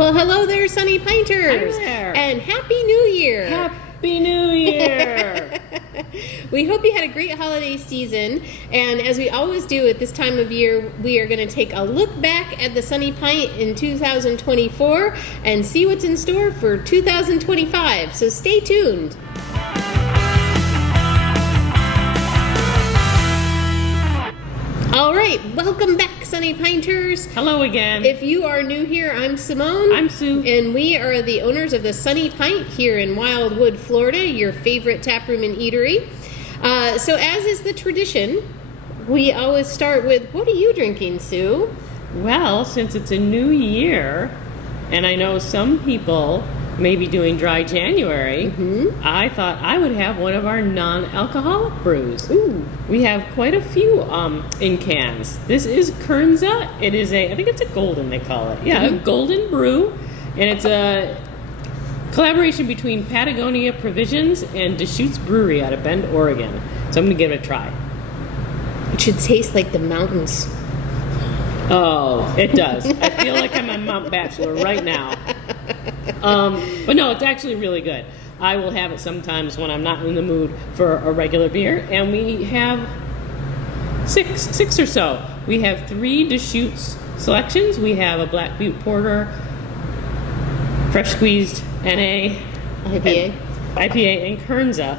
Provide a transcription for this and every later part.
Well, hello there, Sunny Pinters. Hi there. And Happy New Year. Happy New Year. We hope you had a great holiday season. And as we always do at this time of year, we are going to take a look back at the Sunny Pint in 2024 and see what's in store for 2025. So stay tuned. All right, welcome back, Sunny Pinters. Hello again. If you are new here, I'm Simone. I'm Sue. And we are the owners of the Sunny Pint here in Wildwood, Florida, your favorite tap room and eatery. So as is the tradition, we always start with, what are you drinking, Sue? Well, since it's a new year, and I know some people may be doing dry January, I thought I would have one of our non-alcoholic brews. Ooh. We have quite a few in cans. This is Kernza. It is I think it's a golden, they call it. Yeah, a golden brew. And it's a collaboration between Patagonia Provisions and Deschutes Brewery out of Bend, Oregon. So I'm going to give it a try. It should taste like the mountains. Oh, it does. I feel like I'm a Mount Bachelor right now. But no, it's actually really good. I will have it sometimes when I'm not in the mood for a regular beer. And we have six or so. We have 3 Deschutes selections. We have a Black Butte Porter, fresh squeezed NA, IPA. IPA, and Kernza.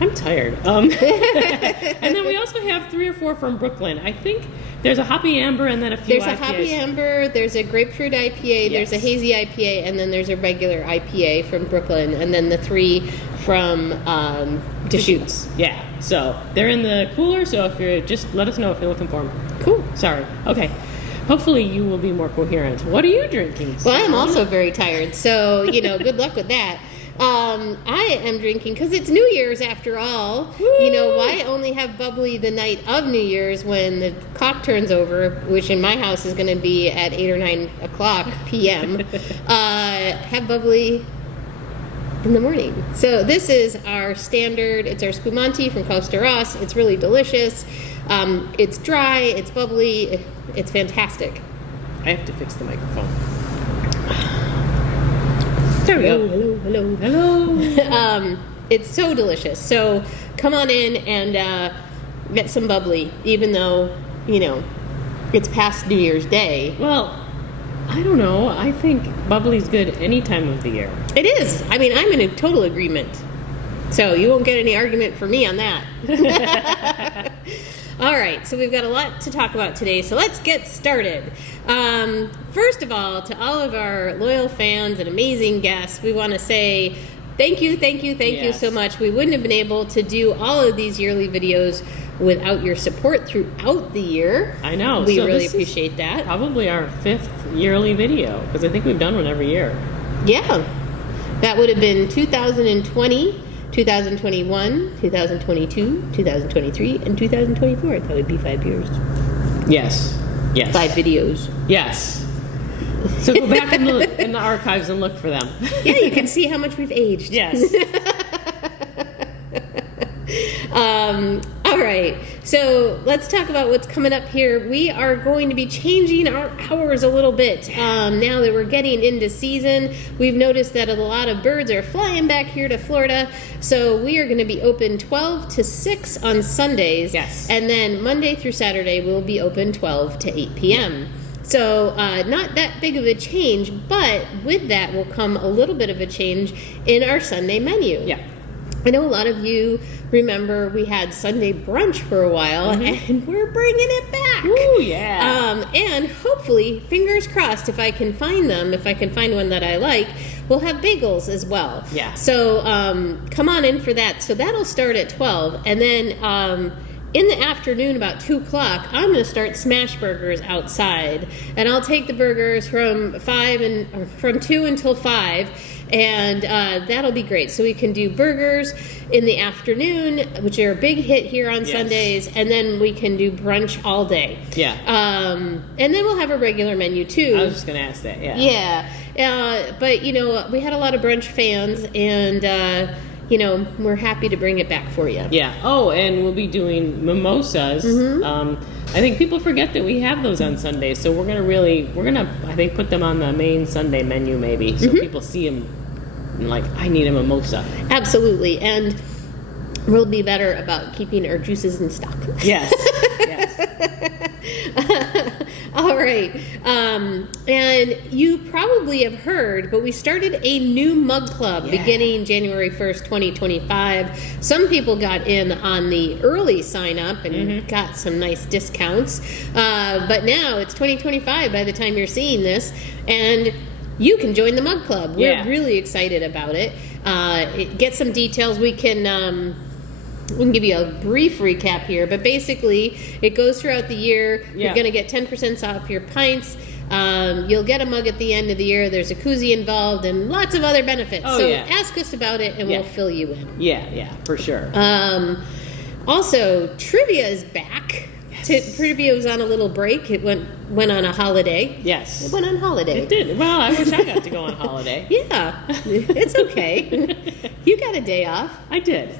I'm tired. And then we also have 3 or 4 from Brooklyn. I think there's a hoppy amber and then a few There's IPAs. a hoppy amber, there's a grapefruit IPA, there's a hazy IPA, and then there's a regular IPA from Brooklyn, and then the 3 from Deschutes. Yeah, so they're in the cooler, so if you're just let us know if you're looking for them. Cool. Sorry. Okay. Hopefully you will be more coherent. What are you drinking? Well, I'm also very tired, so, good luck with that. I am drinking, because it's New Year's after all. Woo! Why only have bubbly the night of New Year's when the clock turns over, which in my house is going to be at 8 or 9 o'clock p.m. Have bubbly in the morning. So this is our standard, it's our Spumante from Costa Ross. It's really delicious. It's dry, it's bubbly, it's fantastic. I have to fix the microphone. There we go. Hello. It's so delicious. So come on in and get some bubbly, even though, it's past New Year's Day. Well, I don't know. I think bubbly's good any time of the year. It is. I'm in a total agreement. So you won't get any argument from me on that. All right, so we've got a lot to talk about today, so let's get started. First of all, to all of our loyal fans and amazing guests, we want to say thank you so much. We wouldn't have been able to do all of these yearly videos without your support throughout the year. I know. We really appreciate that. Probably our 5th yearly video, because I think we've done one every year. Yeah. That would have been 2020. 2021, 2022, 2023, and 2024. I thought it'd be 5 years. Yes. 5 videos. Yes. So go back in the archives and look for them. Yeah, you can see how much we've aged. Yes. All right, so let's talk about what's coming up here. We are going to be changing our hours a little bit. Now that we're getting into season, we've noticed that a lot of birds are flying back here to Florida, so we are going to be open 12 to 6 on Sundays. Yes. And then Monday through Saturday, we'll be open 12 to 8 p.m. So not that big of a change, but with that will come a little bit of a change in our Sunday menu. Yeah. I know a lot of you remember we had Sunday brunch for a while, and we're bringing it back. Ooh, yeah. And hopefully, fingers crossed, if I can find one that I like, we'll have bagels as well. Yeah. So come on in for that. So that'll start at 12, and then in the afternoon, about 2 o'clock, I'm going to start smash burgers outside, and I'll take the burgers from 2 until 5. And that'll be great. So we can do burgers in the afternoon, which are a big hit here on Sundays, and then we can do brunch all day. Yeah. And then we'll have a regular menu too. I was just going to ask that, yeah. Yeah. But, we had a lot of brunch fans, and, we're happy to bring it back for you. Yeah. Oh, and we'll be doing mimosas. I think people forget that we have those on Sundays, so we're gonna I think put them on the main Sunday menu maybe, so people see them and like, I need a mimosa. Absolutely, and we'll be better about keeping our juices in stock. Yes. Yes. All right. And you probably have heard, but we started a new mug club beginning January 1st, 2025. Some people got in on the early sign up and got some nice discounts. But now it's 2025 by the time you're seeing this, and you can join the mug club. We're really excited about it. Get some details. We can give you a brief recap here, but basically it goes throughout the year. You're going to get 10% off your pints. You'll get a mug at the end of the year. There's a koozie involved and lots of other benefits. Ask us about it and we'll fill you in. Yeah, for sure. Also, trivia is back. Trivia was on a little break. It went on a holiday. Yes. It went on holiday. It did. Well, I wish I got to go on holiday. Yeah. It's okay. You got a day off. I did.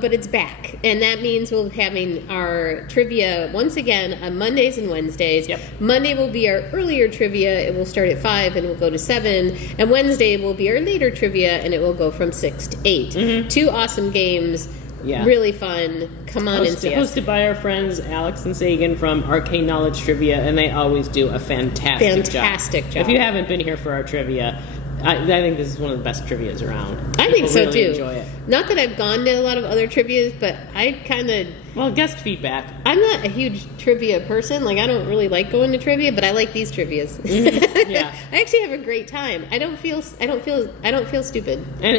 But it's back. And that means we'll be having our trivia once again on Mondays and Wednesdays. Yep. Monday will be our earlier trivia. It will start at 5 and will go to 7. And Wednesday will be our later trivia and it will go from 6 to 8. 2 awesome games. Yeah. Really fun. Come on and see us. Hosted by our friends Alex and Sagan from Arcane Knowledge Trivia, and they always do a fantastic job. If you haven't been here for our trivia, I think this is one of the best trivias around. I think so really too. Enjoy it. Not that I've gone to a lot of other trivias, but I kind of guest feedback. I'm not a huge trivia person. Like I don't really like going to trivia, but I like these trivias. Yeah, I actually have a great time. I don't feel stupid. And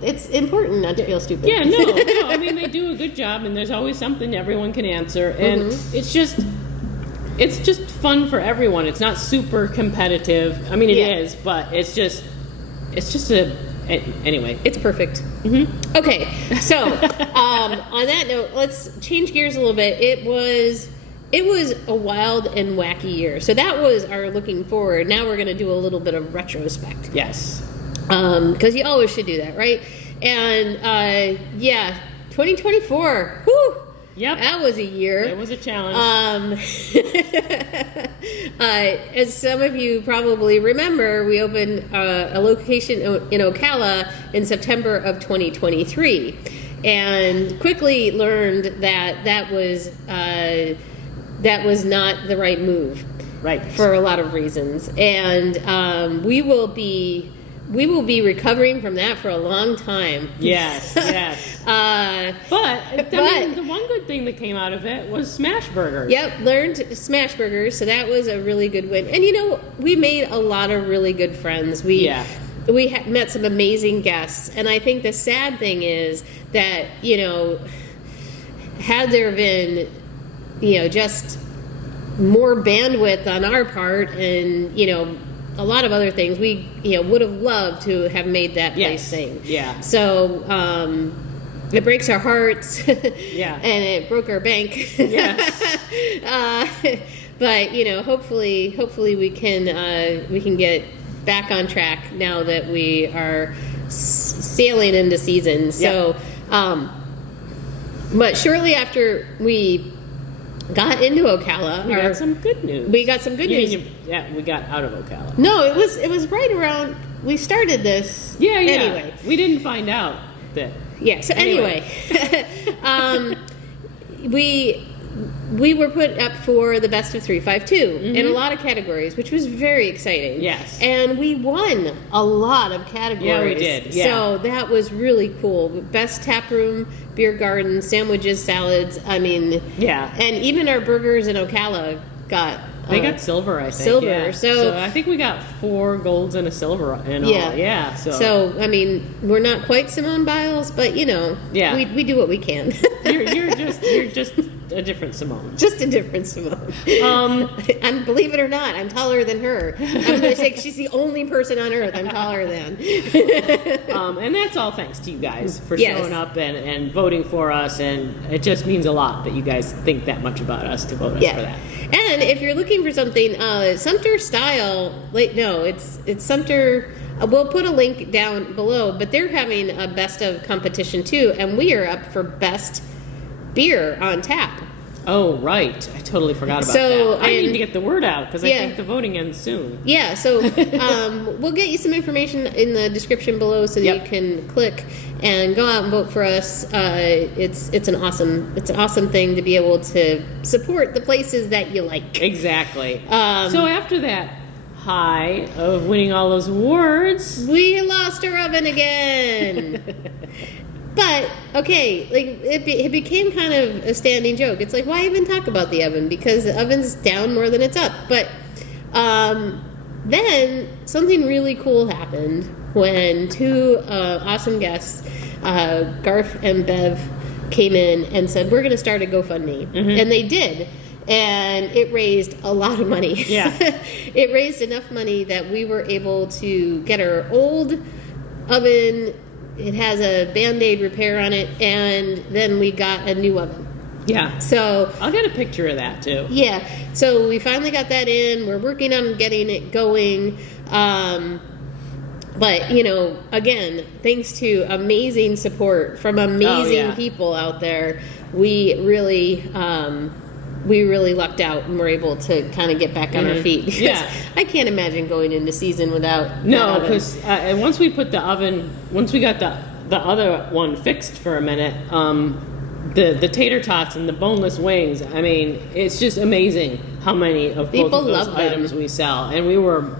it's important not to feel stupid. Yeah, no. I mean, they do a good job, and there's always something everyone can answer, and it's just fun for everyone. It's not super competitive. I mean, it is, but it's just anyway. It's perfect. Okay, so on that note, let's change gears a little bit. It was a wild and wacky year. So that was our looking forward. Now we're going to do a little bit of retrospect. Yes. Because you always should do that, right? And 2024. Whew. Yep. That was a year. It was a challenge. As some of you probably remember, we opened a location in Ocala in September of 2023, and quickly learned that was not the right move, right, for a lot of reasons, and we will be recovering from that for a long time. Yes. But the one good thing that came out of it was smash burgers. Yep, learned smash burgers, so that was a really good win. And we made a lot of really good friends. We met some amazing guests, and I think the sad thing is that had there been just more bandwidth on our part, and a lot of other things, we would have loved to have made that place sing. Yeah. So it breaks our hearts. Yeah. And it broke our bank. Yes. But hopefully we can get back on track now that we are sailing into season. So, but shortly after we got into Ocala, we got some good news. We got some good news. We got out of Ocala. No, it was right around we started this. Yeah. Anyway, we didn't find out that. Yeah. So anyway, we were put up for the Best of 352 in a lot of categories, which was very exciting. Yes. And we won a lot of categories. Yeah, we did. Yeah. So that was really cool. Best tap room, beer garden, sandwiches, salads. I mean, and even our burgers in Ocala got. They got silver, I think. Silver. Yeah. So I think we got 4 golds and a silver in all. Yeah. So I mean, we're not quite Simone Biles, but we do what we can. You're just a different Simone. Just a different Simone. And believe it or not, I'm taller than her. I'm going to say she's the only person on earth I'm taller than. And that's all thanks to you guys for showing up and voting for us, and it just means a lot that you guys think that much about us to vote us for that. And if you're looking for something Sumter style, it's Sumter we'll put a link down below, but they're having a best of competition too, and we are up for best beer on tap. Oh, right. I totally forgot about that. I need to get the word out because I think the voting ends soon. Yeah, so we'll get you some information in the description below so that you can click and go out and vote for us. It's an awesome thing to be able to support the places that you like. Exactly. So after that high of winning all those awards, we lost our oven again. But, okay, like it became kind of a standing joke. It's like, why even talk about the oven? Because the oven's down more than it's up. But then something really cool happened when two awesome guests, Garth and Bev, came in and said, we're going to start a GoFundMe. Mm-hmm. And they did. And it raised a lot of money. Yeah. It raised enough money that we were able to get our old oven. It has a Band-Aid repair on it, and then we got a new oven. Yeah. So I'll get a picture of that too. Yeah. So we finally got that in. We're working on getting it going. But, you know, again, thanks to amazing support from amazing people out there, we really lucked out and were able to kind of get back on our feet. Because I can't imagine going into season without No, because once we got the other one fixed for a minute, the tater tots and the boneless wings, I mean, it's just amazing how many of both of those items we sell. And we were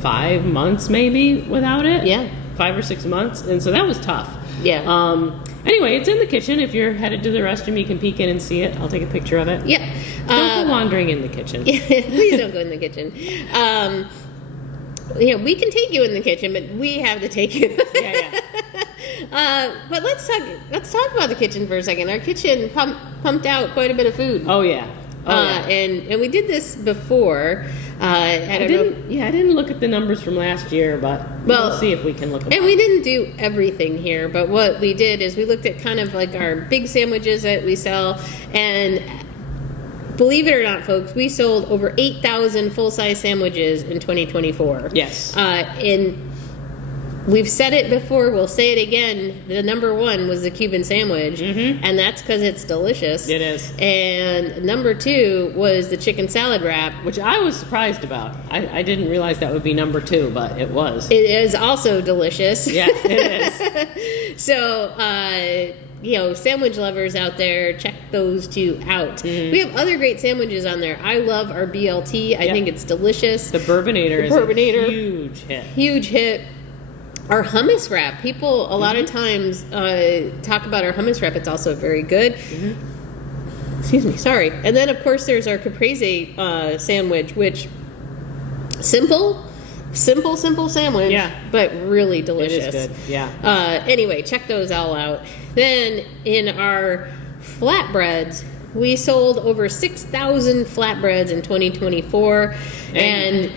5 months maybe without it. Yeah. 5 or 6 months. And so that was tough. Yeah. Anyway, it's in the kitchen. If you're headed to the restroom, you can peek in and see it. I'll take a picture of it. Yeah. Don't go wandering in the kitchen. Yeah, please don't go in the kitchen. We can take you in the kitchen, but we have to take you. But let's talk about the kitchen for a second. Our kitchen pumped out quite a bit of food. Oh yeah. And we did this before. I didn't look at the numbers from last year, but we'll see if we can look at them. And we didn't do everything here, but what we did is we looked at kind of like our big sandwiches that we sell, and believe it or not, folks, we sold over 8,000 full-size sandwiches in 2024. Yes. And we've said it before, we'll say it again, the number one was the Cuban sandwich, and that's because it's delicious. It is. And number two was the chicken salad wrap. Which I was surprised about. I didn't realize that would be number two, but it was. It is also delicious. Yeah, it is. So, sandwich lovers out there, check those two out. Mm-hmm. We have other great sandwiches on there. I love our BLT. I think it's delicious. The Bourbonnator is a huge hit. Huge hit. Our hummus wrap. People a lot of times talk about our hummus wrap. It's also very good. Mm-hmm. Excuse me. Sorry. And then, of course, there's our caprese sandwich, which simple sandwich, but really delicious. It is good. Yeah. Anyway, check those all out. Then in our flatbreads, we sold over 6,000 flatbreads in 2024, and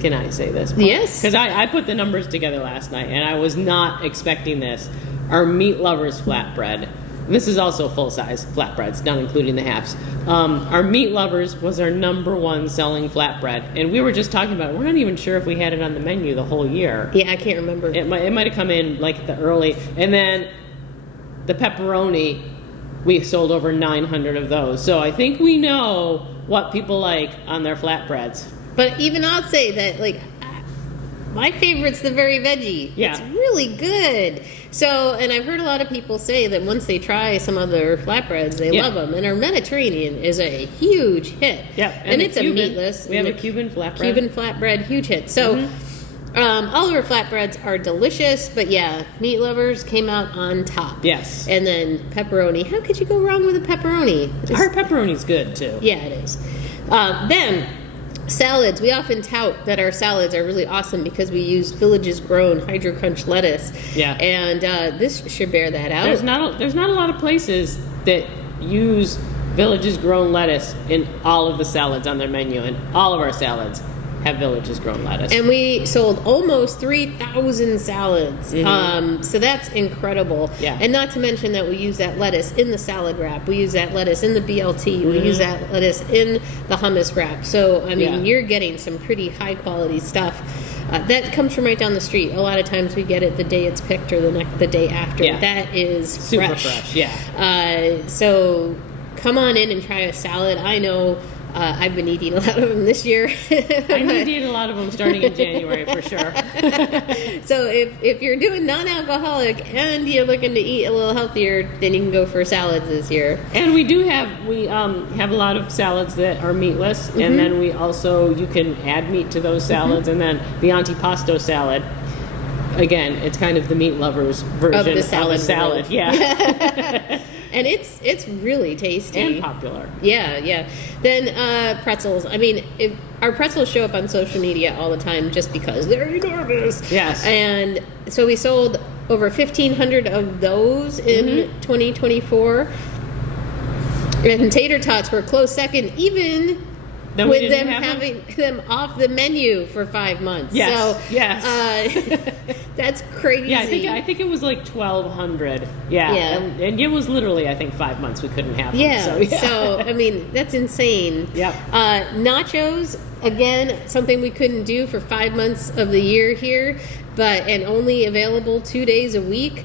can I say this? Yes. Because I put the numbers together last night, and I was not expecting this. Our Meat Lovers flatbread, this is also full-size flatbreads, not including the halves. Our Meat Lovers was our number one selling flatbread, and we were just talking about it. We're not even sure if we had it on the menu the whole year. Yeah, I can't remember. It might have come in like the early, and then the pepperoni, we sold over 900 of those. So I think we know what people like on their flatbreads. But even I'll say that, like, my favorite's the very veggie. Yeah. It's really good. So, and I've heard a lot of people say that once they try some other flatbreads, they love them. And our Mediterranean is a huge hit. Yeah. And it's a meatless. We have a Cuban flatbread. Cuban flatbread, huge hit. So, all of our flatbreads are delicious, but Meat Lovers came out on top. Yes. And then pepperoni. How could you go wrong with a pepperoni? Our pepperoni's good, too. Yeah, it is. Then, salads. We often tout that our salads are really awesome because we use Village's Grown Hydro Crunch lettuce. Yeah. And this should bear that out. There's not a lot of places that use Village's Grown lettuce in all of the salads on their menu, and all of our salads have Village's Grown lettuce. And we sold almost 3,000 salads. So that's incredible. Yeah. And not to mention that we use that lettuce in the salad wrap. We use that lettuce in the BLT. We use that lettuce in the hummus wrap. So, I mean, you're getting some pretty high quality stuff. That comes from right down the street. A lot of times we get it the day it's picked or the day after. Yeah. That is Super fresh, yeah. So come on in and try a salad. I know I've been eating a lot of them this year. I need to eat a lot of them starting in January for sure. So if you're doing non-alcoholic and you're looking to eat a little healthier, then you can go for salads this year. And we have a lot of salads that are meatless, and then we also, you can add meat to those salads, and then the antipasto salad. Again, it's kind of the meat lovers version of the salad. Yeah. And it's really tasty. And popular. Yeah. Then pretzels. I mean, our pretzels show up on social media all the time just because they're enormous. Yes. And so we sold over 1,500 of those in 2024. And tater tots were a close second, even with them having them off the menu for 5 months. Yes. So, yes. That's crazy. Yeah, I think it was like 1,200. Yeah. And it was literally, I think, 5 months we couldn't have them. Yeah. So, I mean, that's insane. Yep. Nachos, again, something we couldn't do for 5 months of the year here, and only available 2 days a week.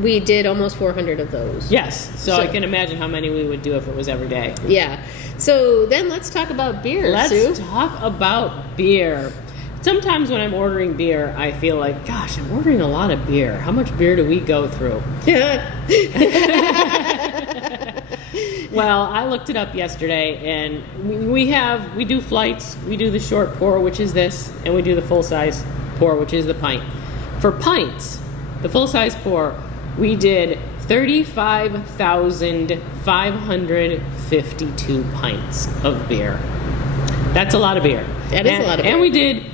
We did almost 400 of those. Yes. So I can imagine how many we would do if it was every day. Yeah. So then let's talk about beer, Sue. Let's talk about beer. Sometimes when I'm ordering beer, I feel like, gosh, I'm ordering a lot of beer. How much beer do we go through? Well, I looked it up yesterday, and we do flights. We do the short pour, which is this, and we do the full-size pour, which is the pint. For pints, the full-size pour, we did 35,552 pints of beer. That's a lot of beer. That is a lot of beer. And we did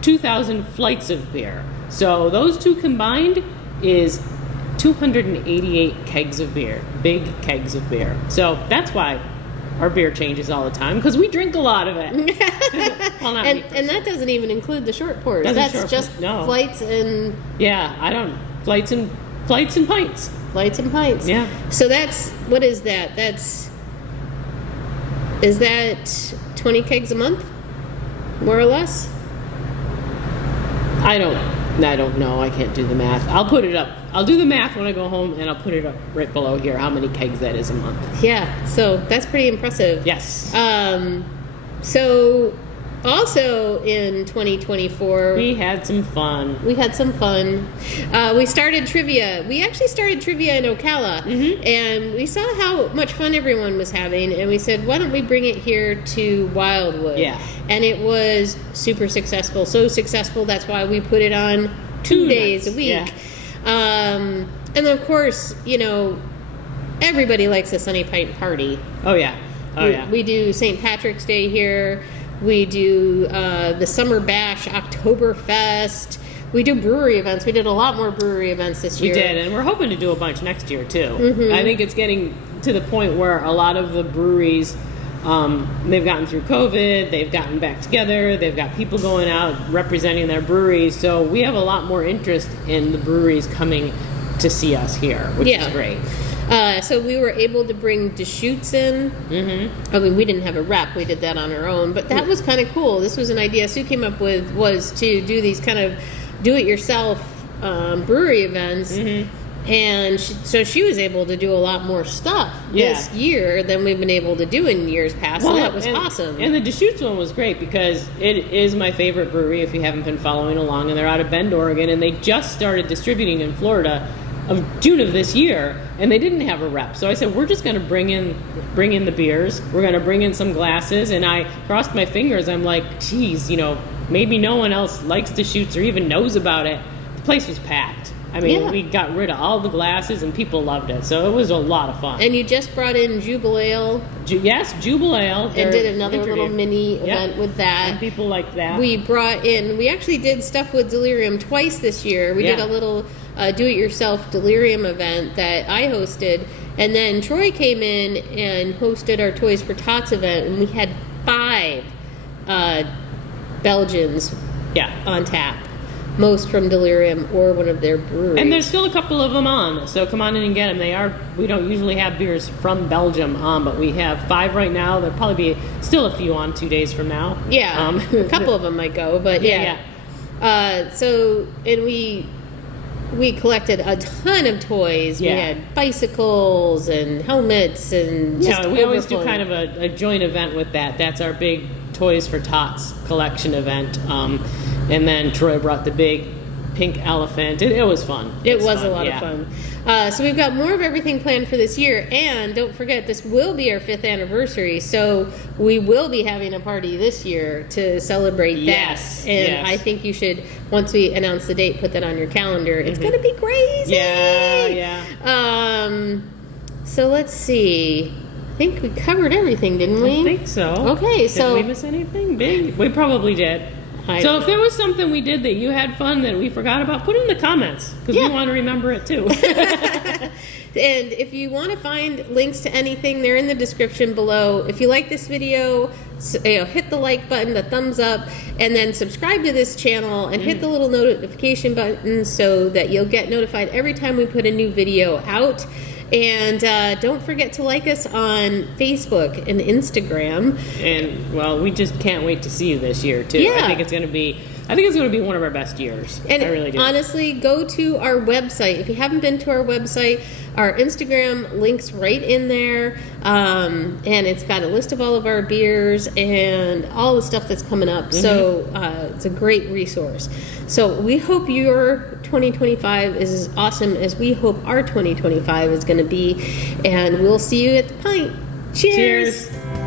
2,000 flights of beer. So those two combined is 288 kegs of beer. Big kegs of beer. So that's why our beer changes all the time, because we drink a lot of it. Well, not and that doesn't even include the short pours. That's just flights and... Yeah, flights and pints. Flights and pints. Yeah. So what is that? Is that 20 kegs a month? More or less? I don't know. I can't do the math. I'll put it up. I'll do the math when I go home, and I'll put it up right below here, how many kegs that is a month. Yeah. So that's pretty impressive. Yes. So also in 2024... We had some fun. We started trivia. We actually started trivia in Ocala, and we saw how much fun everyone was having, and we said, why don't we bring it here to Wildwood? Yeah. And it was super successful. So successful, that's why we put it on 2 days a week. Yeah. And of course, everybody likes a Sunny Pint party. Oh, yeah. We do St. Patrick's Day here. We do the Summer Bash, Oktoberfest. We do brewery events. We did a lot more brewery events this year. We did, and we're hoping to do a bunch next year, too. I think it's getting to the point where a lot of the breweries, they've gotten through COVID, they've gotten back together, they've got people going out representing their breweries, so we have a lot more interest in the breweries coming to see us here, which is great. So we were able to bring Deschutes in. I mean, we didn't have a rep. We did that on our own. But that was kind of cool. This was an idea Sue came up with, was to do these kind of do-it-yourself brewery events. And so she was able to do a lot more stuff this year than we've been able to do in years past. So that was awesome. And the Deschutes one was great because it is my favorite brewery if you haven't been following along. And they're out of Bend, Oregon. And they just started distributing in Florida of June of this year, and they didn't have a rep. So I said, we're just going to bring in the beers. We're going to bring in some glasses, and I crossed my fingers. I'm like, geez, maybe no one else likes Deschutes or even knows about it. The place was packed. I mean, we got rid of all the glasses, and people loved it. So it was a lot of fun. And you just brought in Jubilale. Yes, Jubilale. And did another little mini event with that. And people liked that. We actually did stuff with Delirium twice this year. We did a little do-it-yourself Delirium event that I hosted. And then Troy came in and hosted our Toys for Tots event, and we had 5 Belgians on tap. Most from Delirium or one of their breweries. And there's still a couple of them on, so come on in and get them. We don't usually have beers from Belgium on, but we have 5 right now. There'll probably be still a few on 2 days from now. Yeah, a couple of them might go, but yeah. And we collected a ton of toys. Yeah. We had bicycles and helmets and just we always do overflowing. kind of a joint event with that. That's our big Toys for Tots collection event. And then Troy brought the big pink elephant. It was fun. It was fun. a lot of fun. So we've got more of everything planned for this year. And don't forget, this will be our 5th anniversary. So we will be having a party this year to celebrate Yes, that. And yes. I think you should, once we announce the date, put that on your calendar. It's going to be crazy. Yeah. So let's see. I think we covered everything, didn't we? I think so. Okay, so... Did we miss anything big? We probably did. So if there was something we did that you had fun that we forgot about, put it in the comments, because we want to remember it too. And if you want to find links to anything, they're in the description below. If you like this video, hit the like button, the thumbs up, and then subscribe to this channel and hit the little notification button so that you'll get notified every time we put a new video out. And don't forget to like us on Facebook and Instagram. And well, we just can't wait to see you this year too. Yeah. I think it's going to be one of our best years. And I really do. honestly, go to our website. If you haven't been to our website, our Instagram link's right in there. And it's got a list of all of our beers and all the stuff that's coming up. So it's a great resource. So we hope your 2025 is as awesome as we hope our 2025 is going to be. And we'll see you at the Pint. Cheers. Cheers.